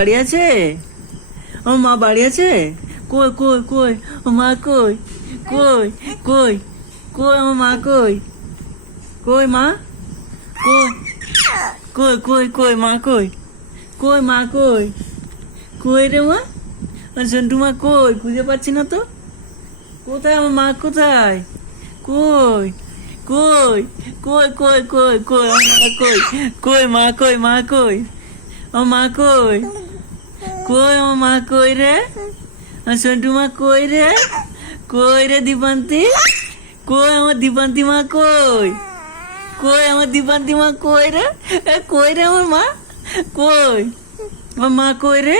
বাড়ি আছে? ও মা বাড়ি আছে? কই কই কই ও মা কই? কই কই কই আমার মা কই? কই মা? কই কই কই কই মা কই? কই মা কই? কই রে মা? আর সন্টু মা কই? খুঁজে পাচ্ছি না তো। কোথায় আমার মা? কোথায়? কই কই কই কই কই কই আমার মা কই? কই মা কই? মা কই? আমার মা কই? কই আমার মা কই রে? আর সন্টু মা কই রে? কই রে দীপান্তি? কই আমার দীপান্তি মা কই? কই আমার দীপান্তি মা কই রে? কই রে আমার মা? কই আমার মা কই রে?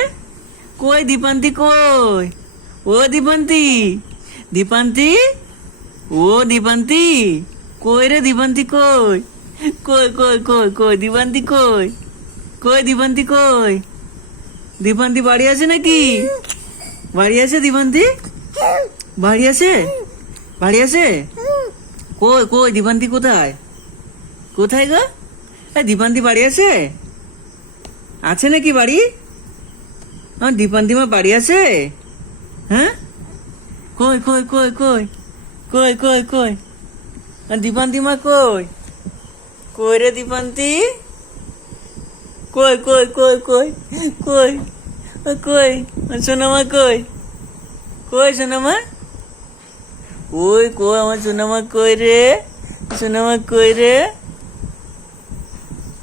কই দীপান্তি কই? ও দীপান্তি, দীপান্তি, ও দীপান্তি, কই রে দীপান্তি কই? কই কই কই কই দীপান্তি কই? কই দীপান্তি কই? দীপান্তি বাড়ি আছে নাকি? বাড়ি আছে দীপান্তি? বাড়ি আছে? বাড়ি আছে? কই কই দীপান্তি কোথায়? কোথায় গো? দীপান্তি বাড়ি আছে? আছে নাকি বাড়ি? আমার দীপান্তি মা বাড়ি আছে? হ্যাঁ, কই কই কই কই কই কই কই দীপান্তি মা কই? কই রে দীপান্তি? কই কই কই কই কই কই সোনামা কই? কই সোনামা? ওই কই আমার সোনামা কই রে? সোনামা কই রে?